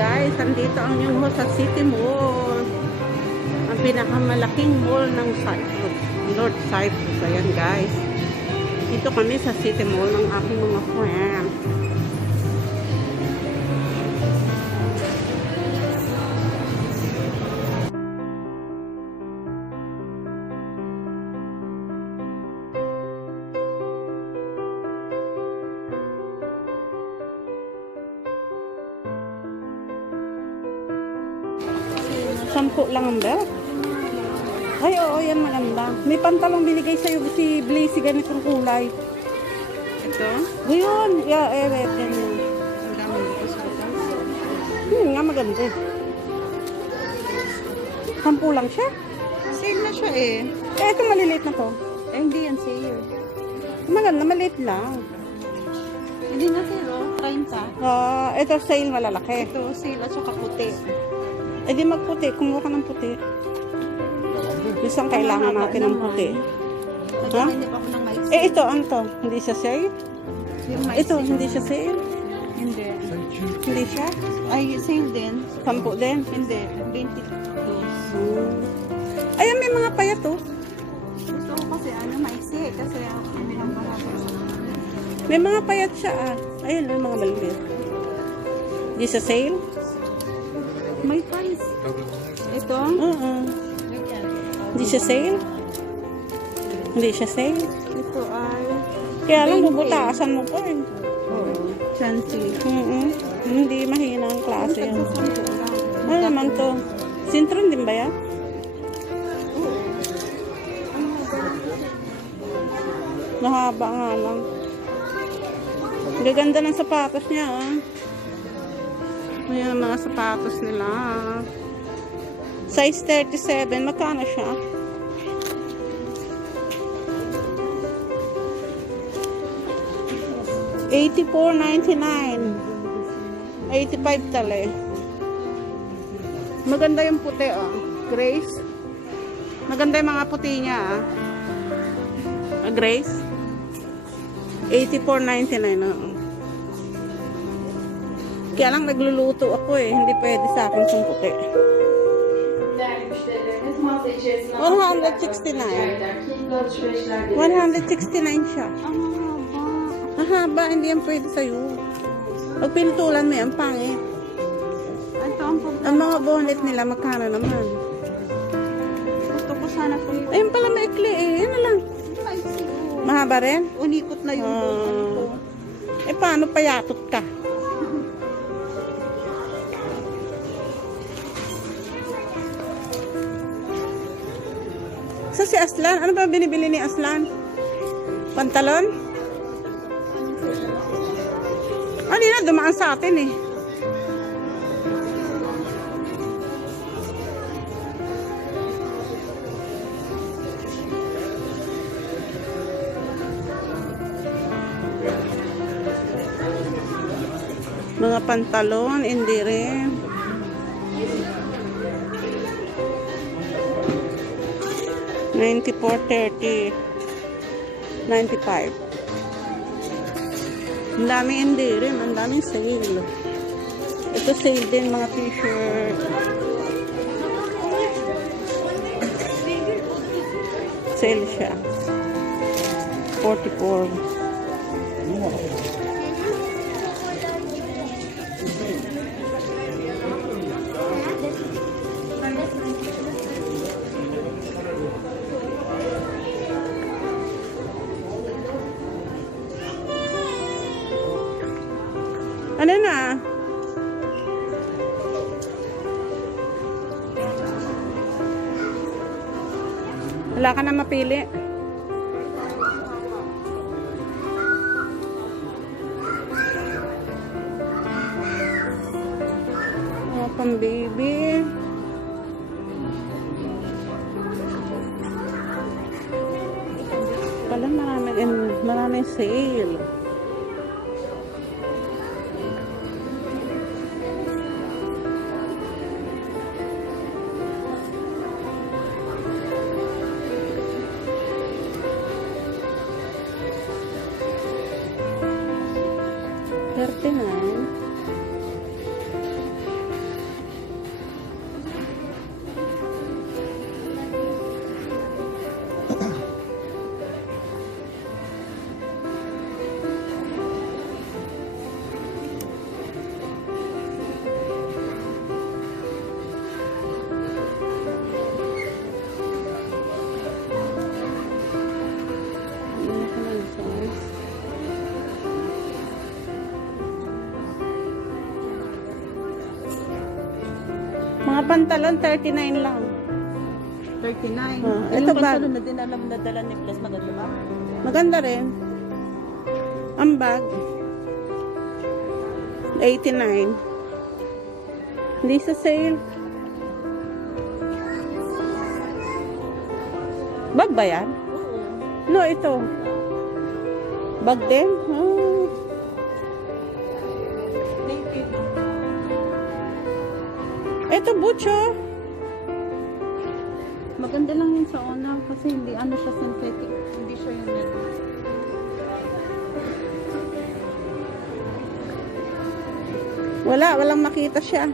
guys, andito ang yung sa City Mall. Ang pinakamalaking mall ng Cyprus, North Cyprus. Ayan guys. Dito kami sa City Mall ng aking mga friends. Sampu lang ang belt. Ay, oo, yan maganda. May pantalong binigay sa'yo si Blazy, ganitong kulay. Ito? Ngayon, yeah, yan. Ang dami dito sa ito. Nga maganda. Sampu lang siya. Sale na siya eh. Eh, ito maliliit na to. Eh, hindi yan sale. Maganda, maliit lang. Hindi na sale, 30. Ito sale malalaki. Ito, sale at saka puti. Eh di magputi, kumuha ka ng puti. Isang kailangan natin ng puti. Ha? Naghahanap ako ng maiksi. Eh ito, ano to? Hindi siya sale? Yung maiksi. Ito, hindi siya sale? Hindi. Hindi siya? Ay, sale din. 10 din? Hindi. 22. Ayan, may mga payat oh. Gusto ko kasi maiksi. Kasi may haba-haba. May mga payat siya ah. Ayun, may mga maliliit. Hindi siya sale? May price. Ito? Hindi siya sale? Hindi siya sale? Ito ay... Kaya lang bubutasan mo pa eh. Oo. Chancy. Hindi mahina ang klase yan. Sampo lang. Ano naman to? Sintron din ba yan? Mahaba nga lang. Gaganda ng sapatos niya ah. Ayan mga sapatos nila. Size 37. Magkano siya? $84.99. 85 tala eh. Maganda yung puti oh. Grace. Maganda yung mga puti niya ah. Grace. $84.99 oh. Kaya lang nagluluto ako eh. Hindi pwede sa akin yung puti. 169. 169 siya. Ang Haba, hindi yan pwede sa'yo. Pag pintulan mo yan, pangit. ito ang Ang mga bonnet nila, magkano naman? gusto ko sana itong Ayun pala maikli eh. Yan na lang. maiksi. Mahaba rin? Unikot na yung bonnet ko. Eh, paano payatot ka? Sa si Aslan? Ano ba binibili ni Aslan? Pantalon? Ano na, dumaan sa atin eh. Mga pantalon, hindi rin. $94.30. $95. Ang dami hindi rin. Ang daming sale. Ito sale din mga t-shirt. Sale siya. 44. Ano na? Wala ka na mapili. Oh, pang baby. Pala maraming sale. $39. Mga pantalon, 39 lang. 39. Ito Yung ba? pantalon na din alam na dala ni Plus, maganda ba? Maganda rin. Ang bag, 89. Hindi sa sale. Bag ba yan? Oo. No, ito. Bag din? Oh. Native. Ito, Bucho. Maganda lang yun sa una kasi hindi ano siya synthetic. Hindi siya yung net. Walang makita siya.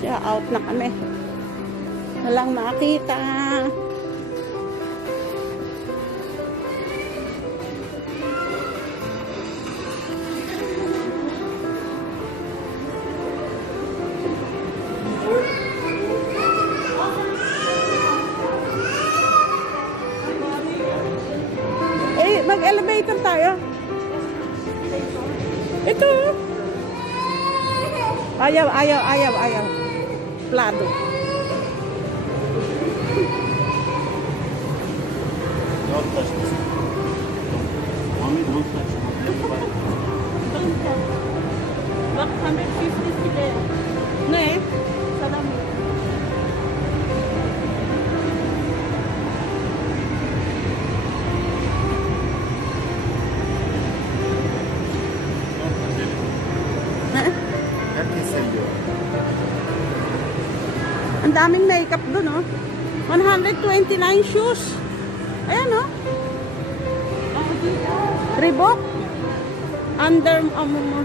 Siya, out na kami. Walang makita. Eh, mag-elevator tayo. Ito. Ayaw. Plado. Don't touch this. Mommy, don't touch. Bak 150 sila. No eh. Sa dami. That can sell you. Ang daming makeup doon, oh. 129 shoes. Ayan, oh. Reebok. Under Armour.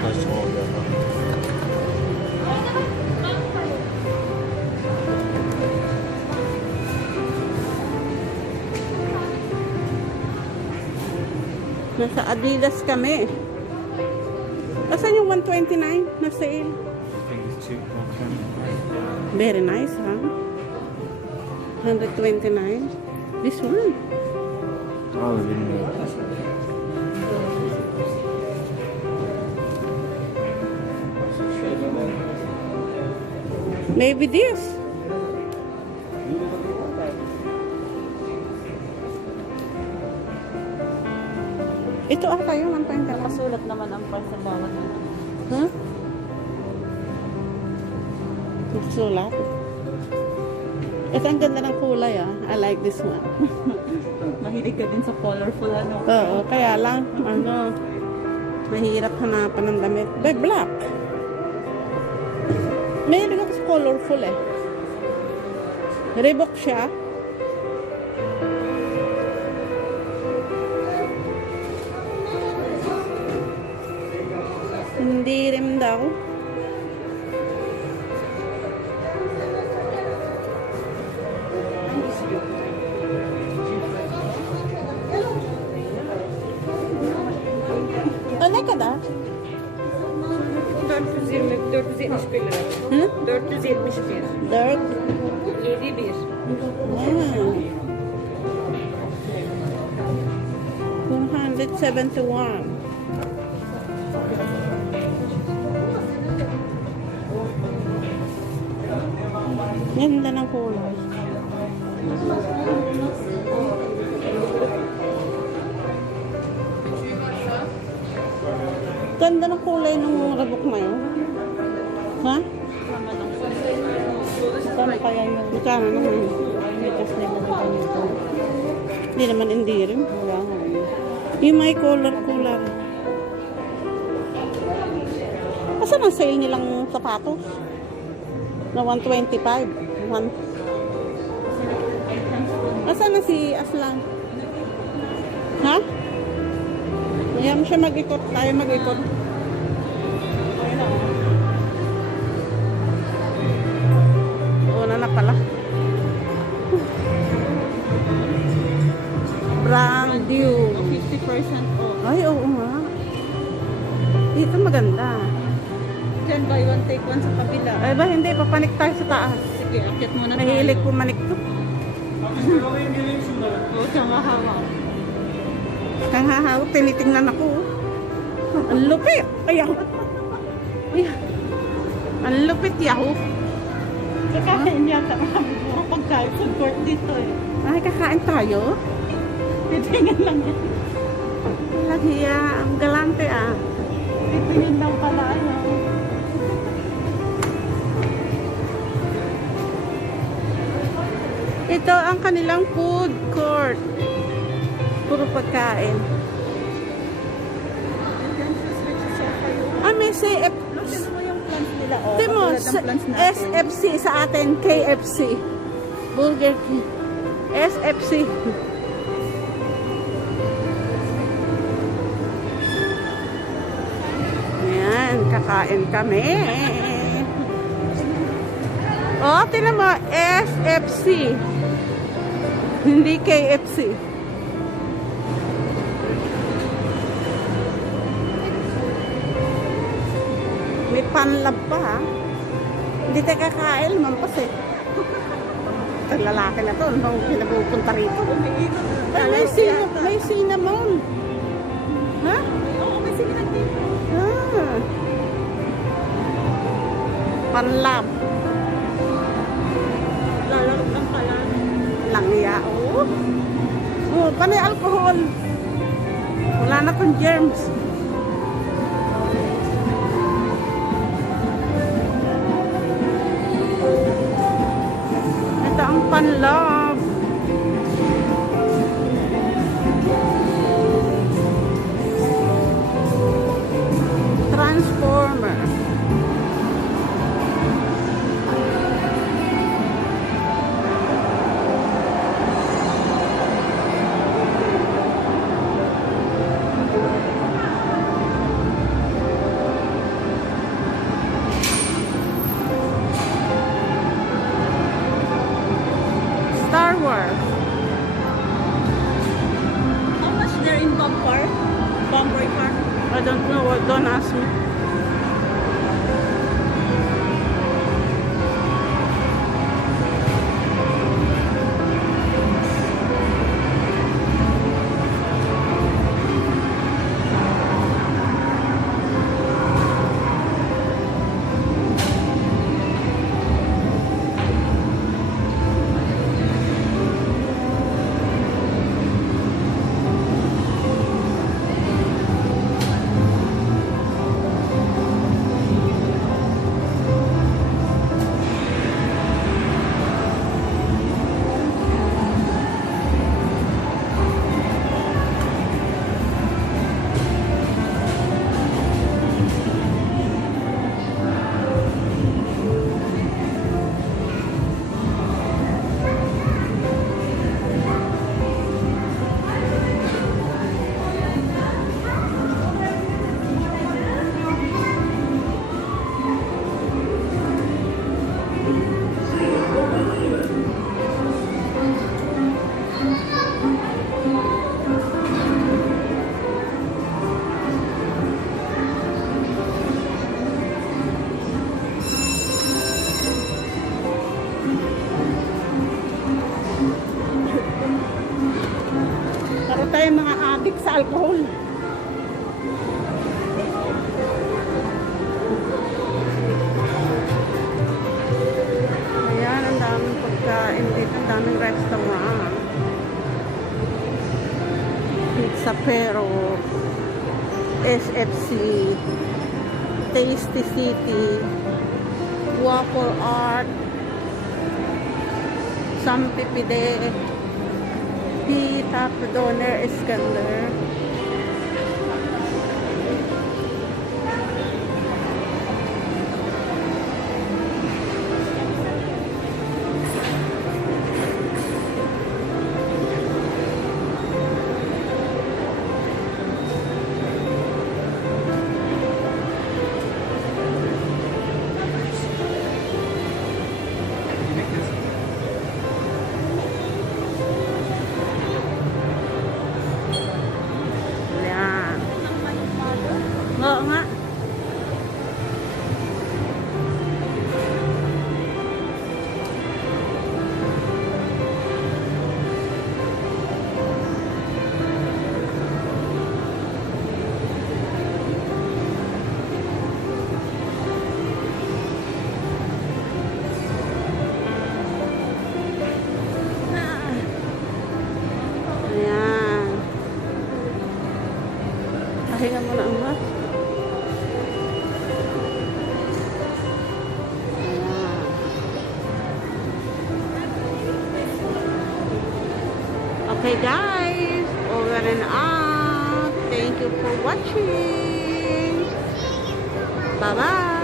Touch all the Nasa Adidas kami. Asan yung 129 na sale? things cheap. Very nice, huh? 129. This one. Oh, really? Maybe this. Ito ata yung 129. Masulat naman ang price sa bawat. Huh? Sulat. Ito ang ganda ng kulay, ah. I like this one. Mahilig ka din sa colorful ano. Oo, kaya lang, mahirap hanapan ng damit. But black. Mahilig ako sa colorful, eh. Reebok siya. Hindi rin daw. Ano ka da? 471 lira. Hı? 471. 4. 71. Wow. 171. Ganda ng kulay. Ganda ng kulay ng Reebok na yun. Ha? Magkano kaya yung Magkano naman? metas na yung ganito? Hindi naman hindi rin. Wala nga eh. Yung may color. Asan ang sale nilang sapatos? Na 125. Asan na si Aslan? Ha? Ayaw mo siya mag-ikot. Tayo mag-ikot. Ayun na. Dito maganda. Diyan, buy one, take one sa kabila. Ay ba, hindi. Papanik tayo sa taas. Sige, akit muna Mahilig pumanik to. Oo, siya mahawak. Kang hahawak, tinitingnan ako. Ang lupit! Ayaw! Ayaw! Ang lupit, yaho! Kakain yata marami puro pagkain food court dito eh. Ay, kakain tayo? Titingin lang yan. Lahiya, ang galante ah. Titingin lang pala ano. Ito ang kanilang food court. Puro pagkain. Diyan sa switch sofa yung... Ah, may CF. Tignan mo yung plants nila. Oh, Timo, katulad ng plants natin. SFC sa atin, KFC. Burger King. SFC. Ayan, kakain kami. Oh, tinan mo, SFC. Hindi KFC. May panlab pa ha. Hindi tayo kakain, mampas eh. Ang lalaki na to, nung pinapupunta rito. Ay, may cinnamon. Ha? Oo, may signal dito. Ah. Panlab. Lalaro lang pala. Langya, oh. Oh, panay alcohol. Wala na tong germs. Ito ang panlab. Transformer. Star Wars. How much there in Bumper? Bumper Park? I don't know. Don't ask me. Para tayo mga addict sa alcohol. Ayan, ang daming pagkain dito. Ang daming restaurant. Pizza Pero, SFC, Tasty City, Waffle Art, San Pipide, Pita Doner Iskander. Okay guys, over and out. Thank you for watching. Bye-bye.